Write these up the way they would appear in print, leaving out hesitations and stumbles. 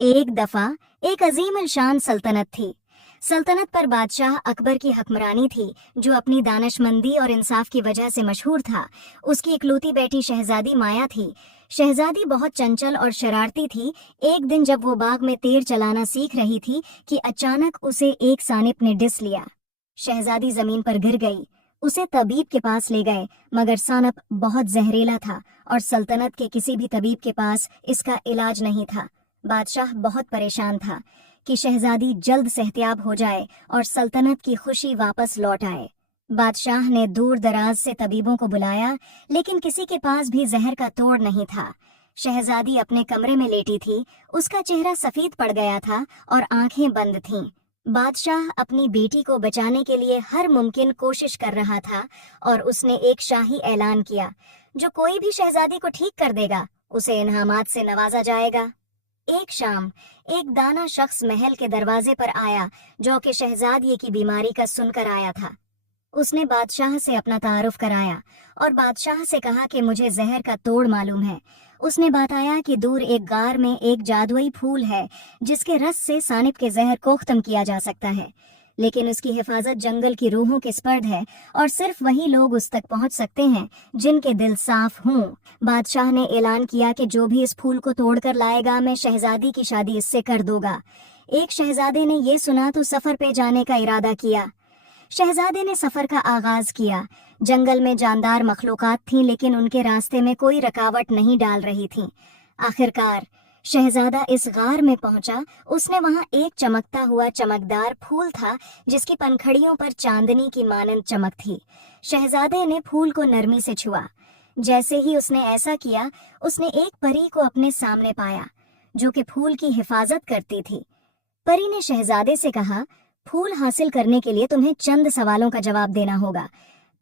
एक दफा एक अजीम अलशान सल्तनत थी। सल्तनत पर बादशाह अकबर की हुक्मरानी थी, जो अपनी दानिशमंदी और इंसाफ की वजह से मशहूर था। उसकी इकलौती बेटी शहजादी माया थी। शहजादी बहुत चंचल और शरारती थी। एक दिन जब वो बाग में तीर चलाना सीख रही थी कि अचानक उसे एक सानिप ने डिस लिया। शहजादी जमीन पर गिर गई। उसे तबीब के पास ले गए, मगर सानप बहुत जहरीला था और सल्तनत के किसी भी तबीब के पास इसका इलाज नहीं था। बादशाह बहुत परेशान था कि शहजादी जल्द सेहतियाब हो जाए और सल्तनत की खुशी वापस लौट आए। बादशाह ने दूर दराज से तबीबों को बुलाया, लेकिन किसी के पास भी जहर का तोड़ नहीं था। शहजादी अपने कमरे में लेटी थी। उसका चेहरा सफेद पड़ गया था और आंखें बंद थीं। बादशाह अपनी बेटी को बचाने के लिए हर मुमकिन कोशिश कर रहा था और उसने एक शाही ऐलान किया, जो कोई भी शहजादी को ठीक कर देगा उसे इनामात से नवाजा जाएगा। एक शाम एक दाना शख्स महल के दरवाजे पर आया, जो कि शहजादी की बीमारी का सुनकर आया था। उसने बादशाह से अपना तारुफ कराया और बादशाह से कहा कि मुझे जहर का तोड़ मालूम है। उसने बताया कि दूर एक गार में एक जादुई फूल है, जिसके रस से सानिप के जहर को खत्म किया जा सकता है, लेकिन उसकी हिफाजत जंगल की रूहों के स्पर्द है और सिर्फ वही लोग उस तक पहुंच सकते हैं जिनके दिल साफ हों। बादशाह ने ऐलान किया कि जो भी इस फूल को तोड़कर लाएगा, मैं शहजादी की शादी इससे कर दूंगा। एक शहजादे ने ये सुना तो सफर पे जाने का इरादा किया। शहजादे ने सफर का आगाज किया। जंगल में जानदार मखलूकात थीं, लेकिन उनके रास्ते में कोई रुकावट नहीं डाल रही थी। आखिरकार शहजादा इस गार में पहुंचा। उसने वहां एक चमकता हुआ चमकदार फूल था, जिसकी पंखड़ियों पर चांदनी की मानंद चमक थी। शहजादे ने फूल को नरमी से छुआ। जैसे ही उसने ऐसा किया, उसने एक परी को अपने सामने पाया, जो कि फूल की हिफाजत करती थी। परी ने शहजादे से कहा, फूल हासिल करने के लिए तुम्हें चंद सवालों का जवाब देना होगा।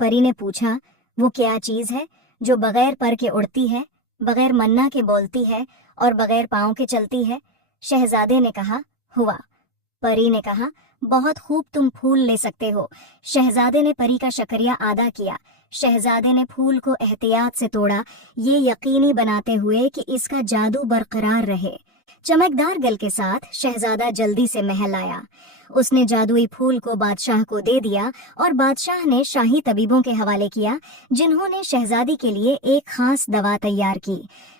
परी ने पूछा, वो क्या चीज है जो बगैर पर के उड़ती है, बगैर मन्ना के बोलती है और बगैर पाँव के चलती है? शहजादे ने कहा, हुआ। परी ने कहा, बहुत खूब, तुम फूल ले सकते हो। शहजादे ने परी का शुक्रिया अदा किया। शहजादे ने फूल को एहतियात से तोड़ा, ये यकीनी बनाते हुए कि इसका जादू बरकरार रहे। चमकदार गल के साथ शहजादा जल्दी से महल आया। उसने जादुई फूल को बादशाह को दे दिया और बादशाह ने शाही तबीबों के हवाले किया, जिन्होंने शहजादी के लिए एक खास दवा तैयार की।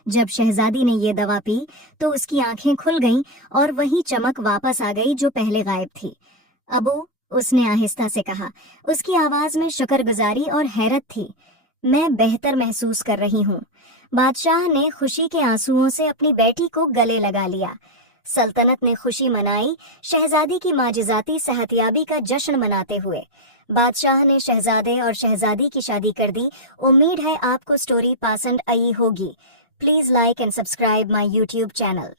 जब शहजादी ने ये दवा पी तो उसकी आंखें खुल गईं और वही चमक वापस आ गई जो पहले गायब थी। अबू, उसने आहिस्ता से कहा। उसकी आवाज में शुक्रगुजारी और हैरत थी। मैं बेहतर महसूस कर रही हूँ। बादशाह ने खुशी के आंसुओं से अपनी बेटी को गले लगा लिया। सल्तनत ने खुशी मनाई, शहजादी की माजिजाती सेहतियाबी का जश्न मनाते हुए। बादशाह ने शहजादे और शहजादी की शादी कर दी। उम्मीद है आपको स्टोरी पसंद आई होगी। Please like and subscribe my YouTube channel.